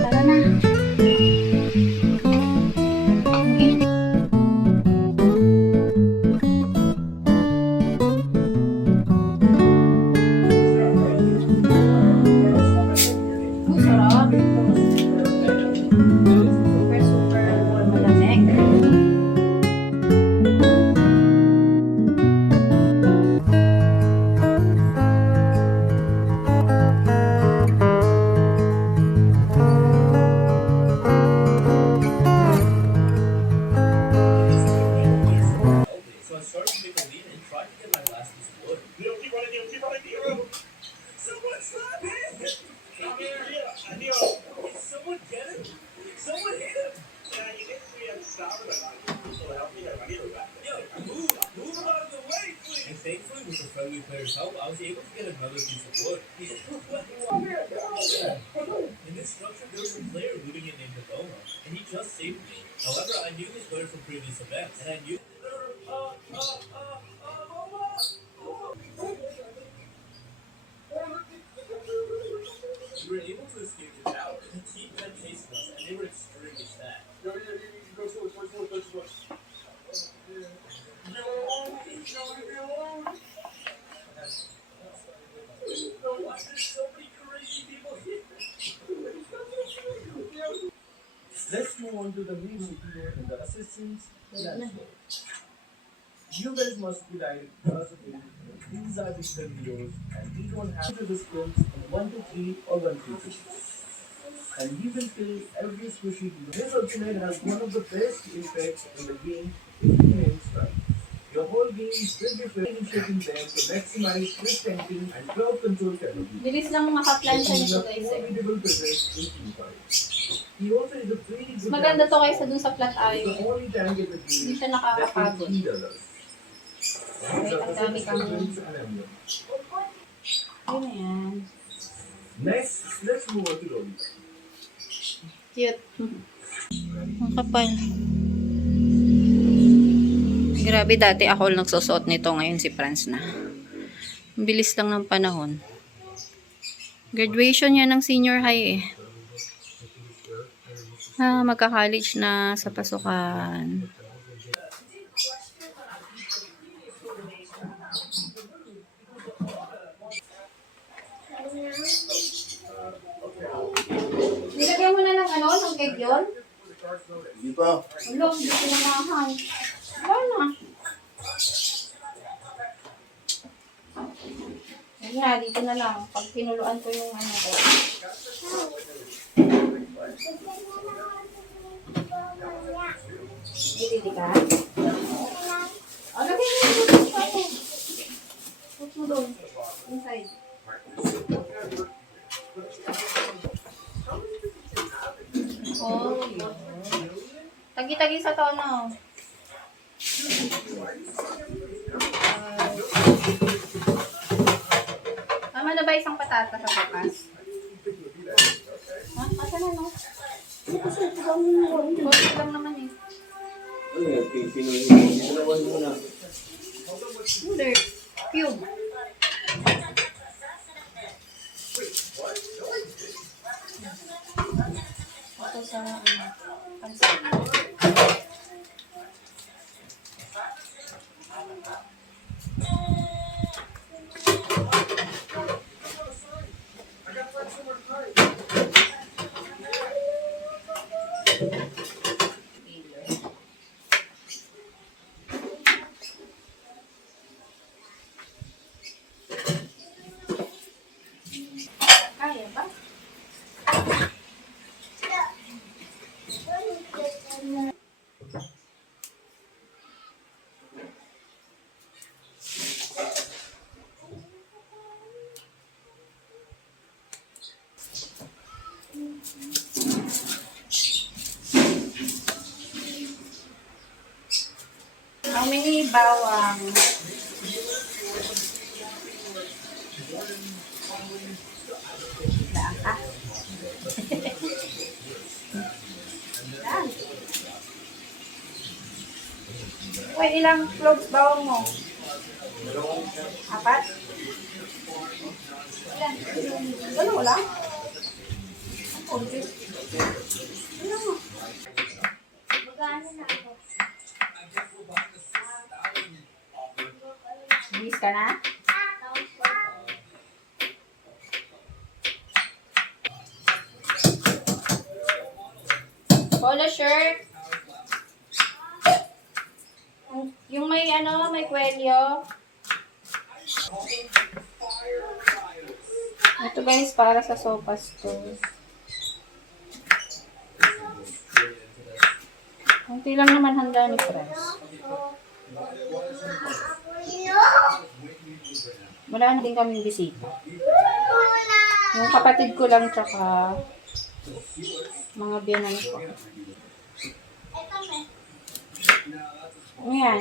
Tara na. Sarap. Super, super malamig. So I started to make a lead and tried to get my last piece of wood. Keep running, Neo. Someone stop him! Neo, did someone get him? Someone hit him! Yeah, you didn't see him stop him. So help me, I need a back. Yo, move him out of the way, please! And thankfully, with the friendly player's help, I was able to get another piece of wood. In this structure, there was a player looting it named Hidoma, and he just saved me. However, I knew this player from previous events, and I knew... We were able to escape the tower. The team kept chasing us, and they were extremely sad. Why there's so many crazy people here? Let's move on to the main superior and the assistants. You guys must be like, these are the heroes, and we don't have to dispense in 1 to 3 or 1 to 2. And we will kill every squishy hero. This ultimate has one of the best effects in the game if you aim strike. Your whole game will be filled in shaping them to maximize quick tanking and crowd control capability. Bilis lang makaplansya nito guys eh. Formidable presence in teamfight. He also is a pretty good Maganda to kaysa dun sa flat He's iron. the only tank in the Hindi game siya that can nakakapagod. heal others. Okay, ang dami kang... Prince and Emblem. Yun na yan. Next, let's move on to Lolita. Cute. Ang kapal. Grabe, dati ako nagsusuot nito. Ngayon si Franz na. Ang bilis lang ng panahon. Graduation yan ng senior high eh. Magka-college na sa pasukan. Nilagyan mo na ng ano, ng egg yun? Hindi pa. Wala, hindi ko namahan. Wala na. Yan na, dito na lang. Pag pinuluan ko yung ano ko. Dili ka? O, lagay mo yung buto sa ako. Put mo doon. Inside. Oh, yun. Tagi-tagi sa tono. Tama na ba isang patata sa papas? Ha? Asa na no? Bote lang naman eh. Ano yan? Pinawan mo na. Hindi. Cube. Ito sa pansit. Kaya ba? How many bawang? Daan ka? ilang cloves bawang mo? 4? Ilan? Dalawa lang? Ang konti. Ano mo? Magkano na ako? Bilis ka na? Polo shirt. Yung may may kwelyo. Ito guys, para sa sopas to. Kunti lang naman handa ni Press. Wala na din kaming bisita. Yung kapatid ko lang tsaka mga biyanan ko. Ayan.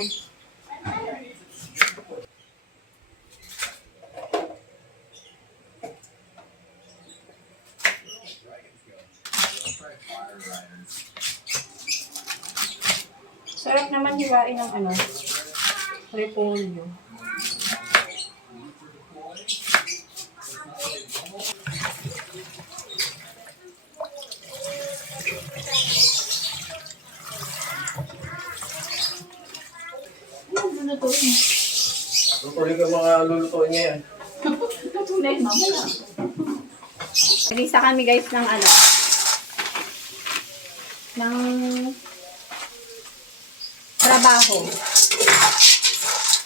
Sarap naman hiwain ng repolyo. Lulutuin. Tutuloy ka mga lulutuin niya yan. Tunay, mamaya. Nalisa kami guys ng ng trabaho.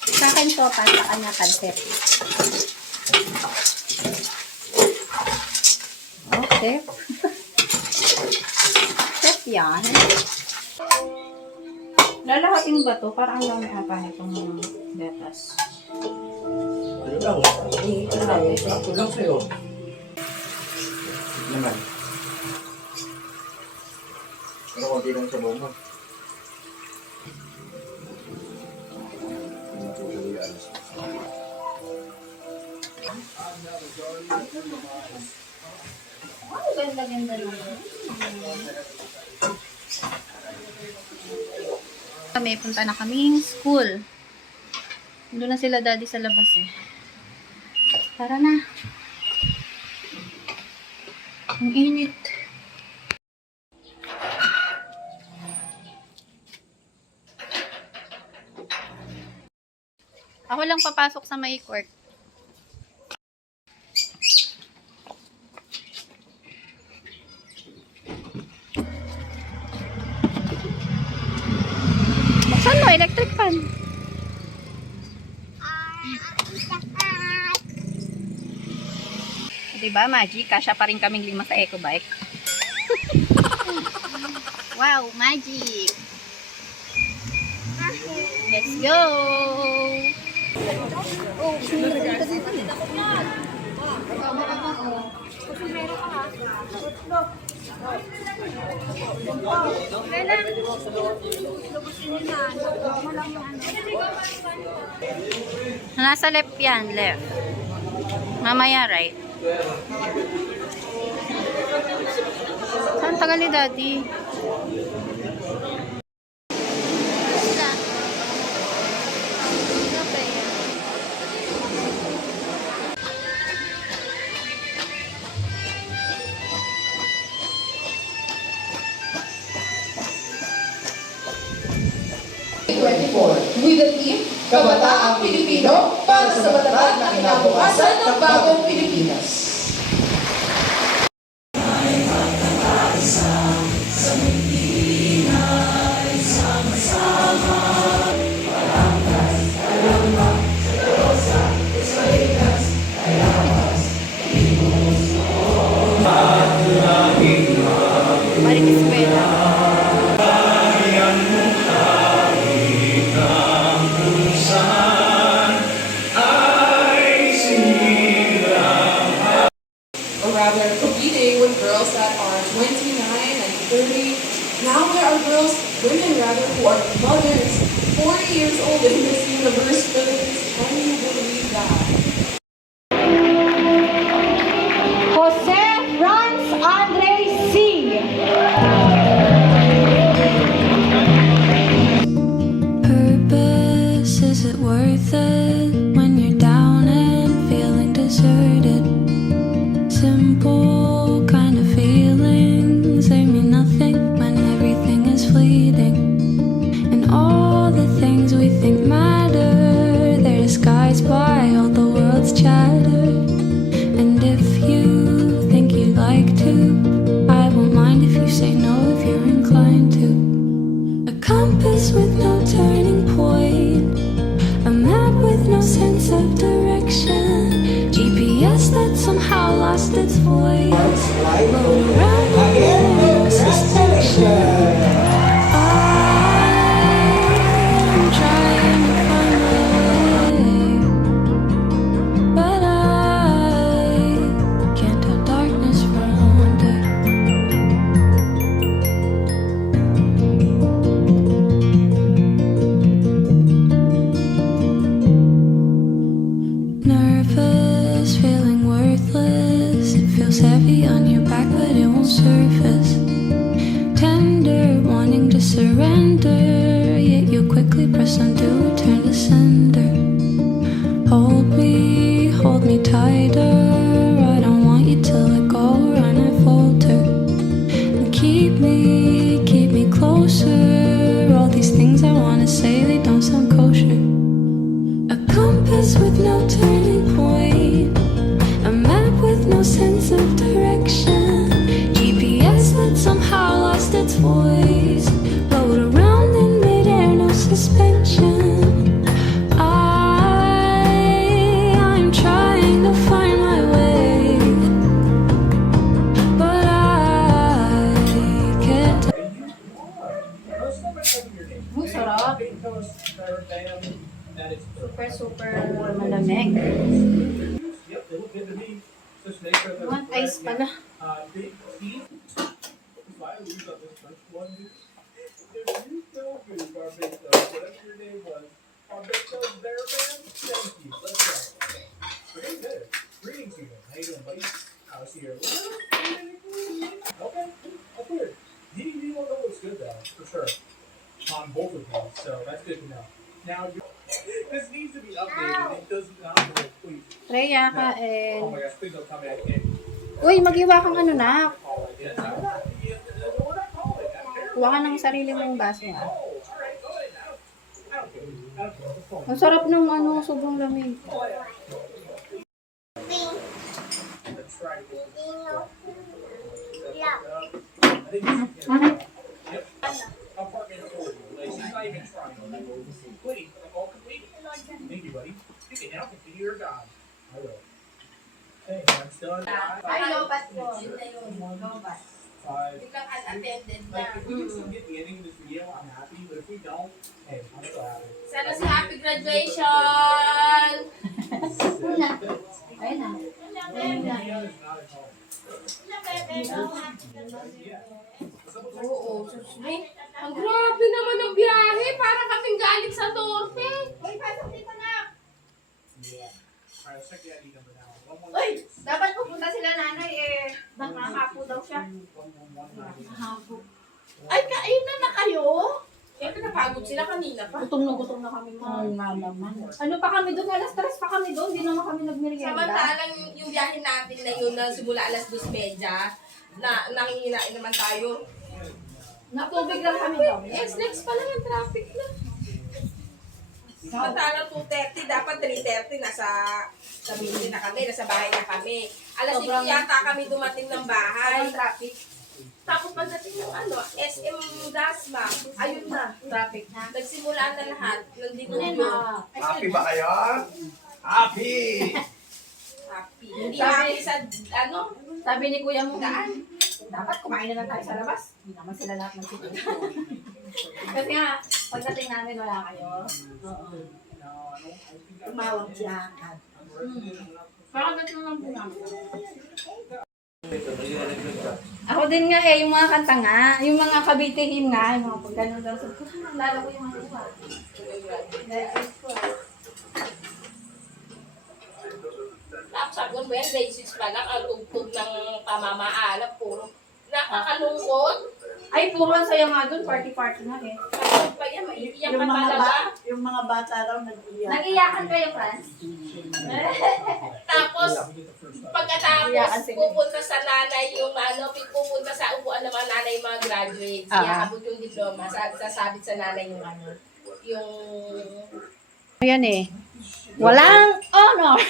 Sa akin sopa, sa kanya pancit. Okay. Chef yan. Lalahatin ba to? Parang ang dami ata itong letas. Ano lang? Ano lang? Sakto lang sa'yo. Naman. Ano konti lang sa buong mo? Oh, ganda-ganda naman. May punta na kaming school. Doon na sila daddy sa labas eh. Tara na. Ang init. Ako lang papasok sa may court. Buksan mo, electric fan. Diba, Magic? Kasya pa rin kaming 5 sa eco bike. Wow, Magic! Let's go! Oh, nasa left yan, left. Mamaya right. Saan tagal ni Daddy? With the team, Kabataang Pilipino, para sa matatag na kinabukasan ng bagong Pilipinas. Balik eskwela. Or rather, competing with girls that are 29 and 30. Now there are girls, women rather, who are mothers, 40 years old in Miss Universe Philippines. Can you believe that? Jose Franz Andre C. Purpose. be on your back, but it won't surface. Tender, wanting to surrender, yet you quickly press undo, return to sender. Hold me tighter. I don't want you to let go, run and falter. And keep me closer. All these things I wanna say, they don't sound kosher. A compass with no turning point, a map with no sense of direction, GPS that somehow lost its voice, float around in midair, no suspension. I'm trying to find my way, but I can't. Ang sarap. Super malamig. Yep, they look good to me. Just make sure that Want ice pala. big teeth. If I lose on this first one, if you feel good, Barbados, whatever your name was, Barbados Bear Band, thank you. Let's go. Very good. Greetings, human. How you doing, buddy? How's your Okay, that's weird. DDD logo looks good, though, for sure. On both of these, so that's good to know. Now, this needs to be updated. It does not work, please. Rhea, Oh my kain. gosh, please don't tell me I can't. Uy, mag-iwa kang ano na. Call it. Yes, I'm not. We're not calling it. Kuha ka ng sarili mong baso. Ah. Oh, all right, go ahead. I don't care. I don't care. It's fine. Ang sarap nung ano, sobrang lamig. Let's try it. I think this is good. Yep. Apartment authority. Like, she's not even trying. Wait, all complete. Thank you, buddy. You can now continue your job. I will. Okay, that's done. Ay, lobat po. Yun na yun. Lobat. Five. Biglang unattended na. Like, if we can still get the ending of this video, I'm happy. But if we don't, hey, I'm still happy. Sana si happy graduation! Ayun na. Indiana is not at home. Oo. Ay, ang grabe naman ang biyahe. Parang kaming galing sa norte. Uy, pasok dito na. Yeah. Alright, let's check the ID number now. Uy, dapat pupunta sila nanay eh. Nakakapo daw siya. Ay, kainan na kayo? Eh, napagod sila kanina pa. Gutom na kami mga naman. Ano pa kami doon? Alas 3 pa kami doon. Hindi naman kami nagmerienda. Samantalang yung biyahe natin na yun na simula alas 2:30 na nanginginain naman tayo. Natubig lang kami doon. Next pa lang ang traffic na. Samantalang 2:30, dapat 3:30 nasa binili na kami, nasa bahay na kami. Alas 5 yata kami dumating ng bahay. Traffic. Tapos pagdating ng SM Dasma, ayun na. Traffic na. Nagsimula na lahat. Nandito na. Happy ba kayo? Happy! Happy. Hindi happy sa Sabi ni Kuya mo, daan. dapat kumain na lang tayo sa labas. Hindi naman sila lahat nagsipunta. Kasi nga, pagdating namin wala kayo. Oo. Tumawag siya. Parang ganito lang po namin. Ako din nga yung mga kanta nga, yung mga kabitihin nga, yung mga pag ganun lang. Lalo ko yung mga iba. Tapos sabi ko, well, grade 6 pa lang, ang ugtog ng pamamaalam, puro nakakalungkot. Ay, puro ang saya nga doon, party-party na eh. Kapag pa yan, maiiyak ka talaga. Yung mga bata raw nag-iyak. Nag-iyakan kayo, Franz? Tapos, pagkatapos, pupunta sa nanay yung pupunta sa upuan ng mga nanay yung mga graduates. Iaabot yung diploma, sasabit sa nanay yung yung... Ayan eh. Walang honor!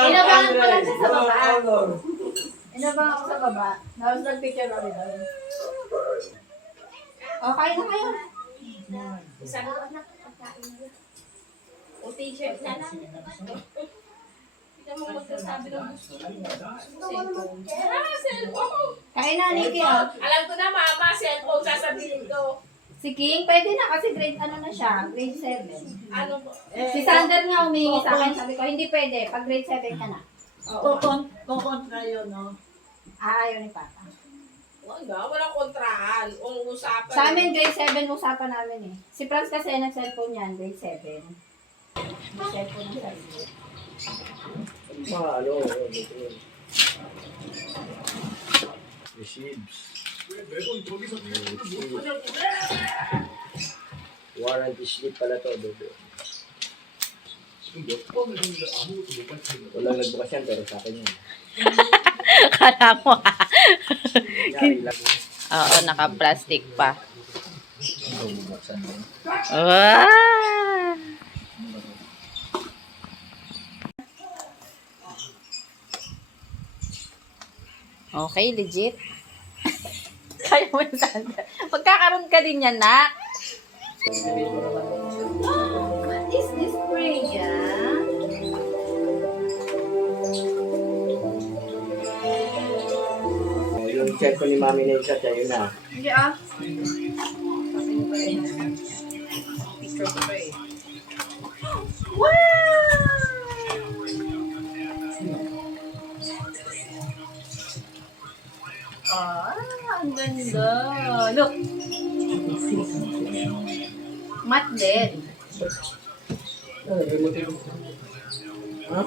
Inabangan ko lang siya sa baba. Inabangan ko sa baba. Tapos nag-picture kami doon. O, kain na kayo. Sabi ko, anak, pagkain mo. O t-shirt na lang. Hindi mo magsasabi ng gusto mo. Cellphone. Cellphone. Kain na, Nikki. Oh. Alam ko na, mama, cellphone sasabihin ko. Si King, pwede na kasi grade ano na siya, grade 7. Ano po? Si Sander nga humingi sa akin, sabi ko, hindi pwede, pag grade 7 ka na. Kukontra yun, no? Ayaw ni Papa. Walang kontrahan. Ang usapan. Sa amin, grade 7 usapan namin eh. Si Franz kasi nag-cellphone yan, grade 7. May cellphone ng sarili. Mga ano, receives. Warranty slip pala to, bebe. Walang nagbukas yan, pero sa akin yun. Kala mo ha. Yari lang. Oo, naka-plastic pa. Ito, bubuksan mo. Wow! Okay, legit. Kaya mo na Sandra. Magkakaroon ka din yan, nak. What is this, Freya? Yung cellphone ni Mami na isa, sa'yo na. Hindi ah. Kasi pa rin. Picture ko pa eh. Ah, ang ganda. Look. Matte din. Ha?